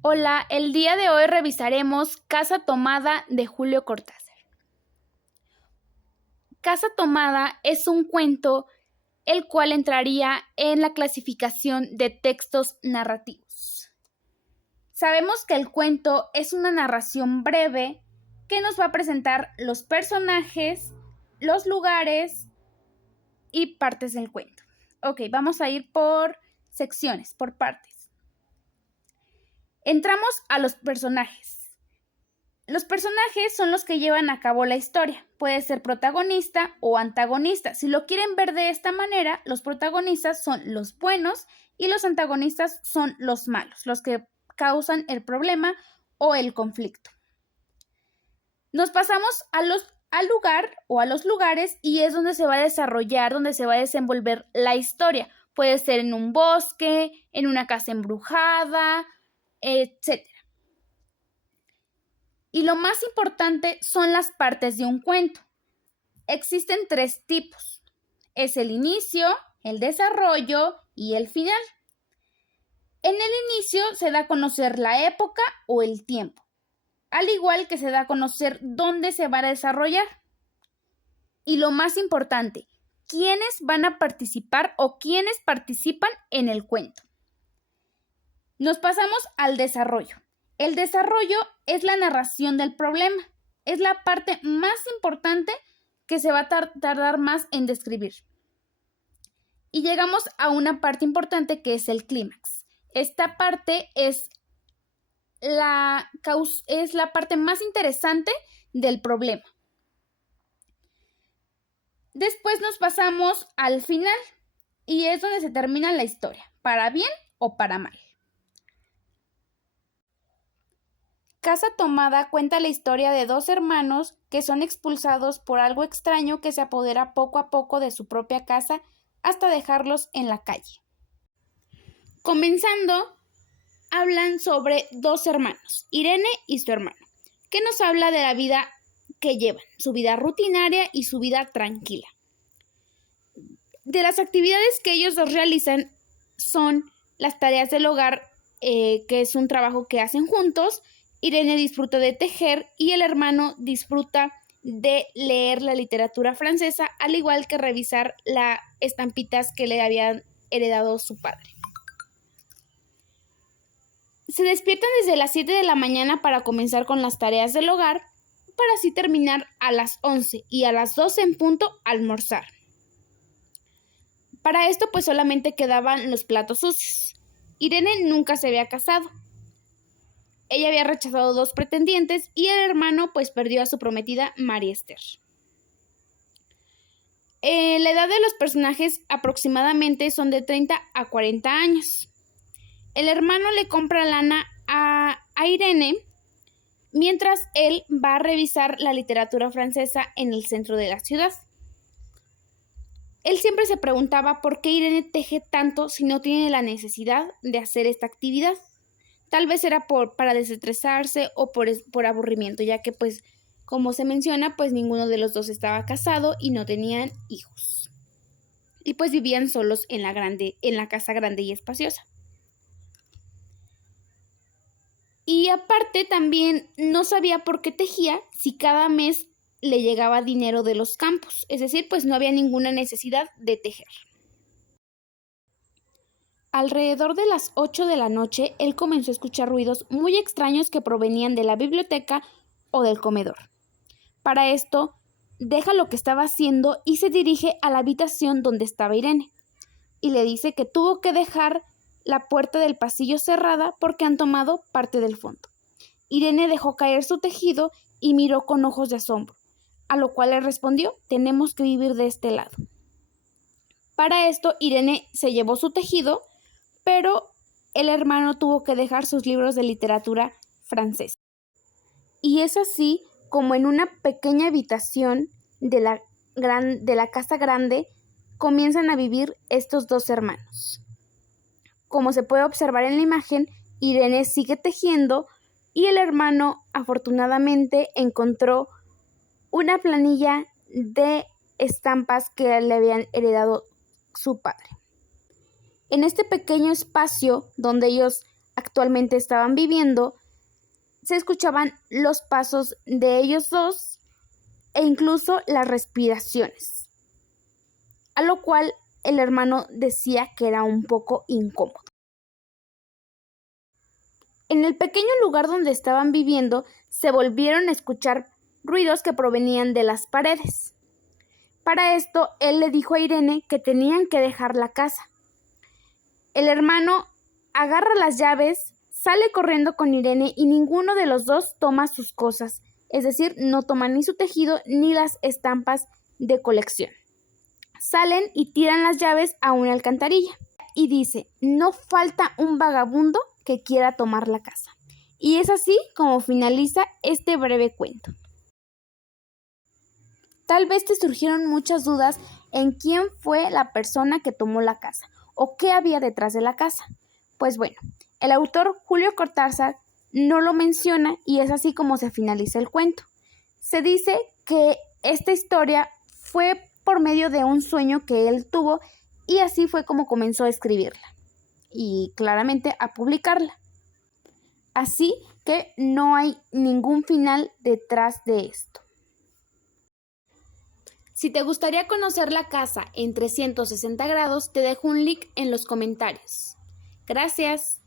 Hola, el día de hoy revisaremos Casa Tomada de Julio Cortázar. Casa Tomada es un cuento el cual entraría en la clasificación de textos narrativos. Sabemos que el cuento es una narración breve que nos va a presentar los personajes, los lugares y partes del cuento. Ok, vamos a ir por secciones, por partes. Entramos a los personajes. Los personajes son los que llevan a cabo la historia. Puede ser protagonista o antagonista. Si lo quieren ver de esta manera, los protagonistas son los buenos y los antagonistas son los malos, los que causan el problema o el conflicto. Nos pasamos al lugar o a los lugares y es donde se va a desarrollar, donde se va a desenvolver la historia. Puede ser en un bosque, en una casa embrujada, etc. Y lo más importante son las partes de un cuento. Existen 3 tipos. Es el inicio, el desarrollo y el final. En el inicio se da a conocer la época o el tiempo, al igual que se da a conocer dónde se va a desarrollar. Y lo más importante, quiénes van a participar o quiénes participan en el cuento. Nos pasamos al desarrollo. El desarrollo es la narración del problema. Es la parte más importante que se va a tardar más en describir. Y llegamos a una parte importante que es el clímax. Esta parte es la parte más interesante del problema. Después nos pasamos al final y es donde se termina la historia, para bien o para mal. Casa Tomada cuenta la historia de 2 hermanos que son expulsados por algo extraño que se apodera poco a poco de su propia casa hasta dejarlos en la calle. Comenzando, hablan sobre 2 hermanos, Irene y su hermano, que nos habla de la vida que llevan, su vida rutinaria y su vida tranquila. De las actividades que ellos dos realizan son las tareas del hogar, que es un trabajo que hacen juntos. Irene disfruta de tejer y el hermano disfruta de leer la literatura francesa, al igual que revisar las estampitas que le habían heredado su padre. Se despiertan desde las 7 de la mañana para comenzar con las tareas del hogar, para así terminar a las 11 y a las 12 en punto almorzar. Para esto pues solamente quedaban los platos sucios. Irene nunca se había casado. Ella había rechazado 2 pretendientes y el hermano pues perdió a su prometida María Esther. La edad de los personajes aproximadamente son de 30 a 40 años. El hermano le compra lana a Irene mientras él va a revisar la literatura francesa en el centro de la ciudad. Él siempre se preguntaba por qué Irene teje tanto si no tiene la necesidad de hacer esta actividad. Tal vez era para desestresarse o por aburrimiento, ya que pues como se menciona, pues ninguno de los dos estaba casado y no tenían hijos. Y pues vivían solos en la casa grande y espaciosa. Y aparte también no sabía por qué tejía si cada mes le llegaba dinero de los campos, es decir, pues no había ninguna necesidad de tejer. Alrededor de las 8 de la noche, él comenzó a escuchar ruidos muy extraños que provenían de la biblioteca o del comedor. Para esto, deja lo que estaba haciendo y se dirige a la habitación donde estaba Irene. Y le dice que tuvo que dejar la puerta del pasillo cerrada porque han tomado parte del fondo. Irene dejó caer su tejido y miró con ojos de asombro, a lo cual le respondió: tenemos que vivir de este lado. Para esto, Irene se llevó su tejido, pero el hermano tuvo que dejar sus libros de literatura francesa. Y es así como en una pequeña habitación de la casa grande comienzan a vivir estos 2 hermanos. Como se puede observar en la imagen, Irene sigue tejiendo y el hermano afortunadamente encontró una planilla de estampas que le habían heredado su padre. En este pequeño espacio donde ellos actualmente estaban viviendo, se escuchaban los pasos de ellos dos e incluso las respiraciones, a lo cual el hermano decía que era un poco incómodo. En el pequeño lugar donde estaban viviendo se volvieron a escuchar ruidos que provenían de las paredes. Para esto, él le dijo a Irene que tenían que dejar la casa. El hermano agarra las llaves, sale corriendo con Irene y ninguno de los dos toma sus cosas, es decir, no toman ni su tejido ni las estampas de colección. Salen y tiran las llaves a una alcantarilla y dice: no falta un vagabundo que quiera tomar la casa. Y es así como finaliza este breve cuento. Tal vez te surgieron muchas dudas en quién fue la persona que tomó la casa o qué había detrás de la casa. Pues bueno, el autor Julio Cortázar no lo menciona y es así como se finaliza el cuento. Se dice que esta historia fue por medio de un sueño que él tuvo y así fue como comenzó a escribirla y claramente a publicarla. Así que no hay ningún final detrás de esto. Si te gustaría conocer la casa en 360 grados, te dejo un link en los comentarios. Gracias.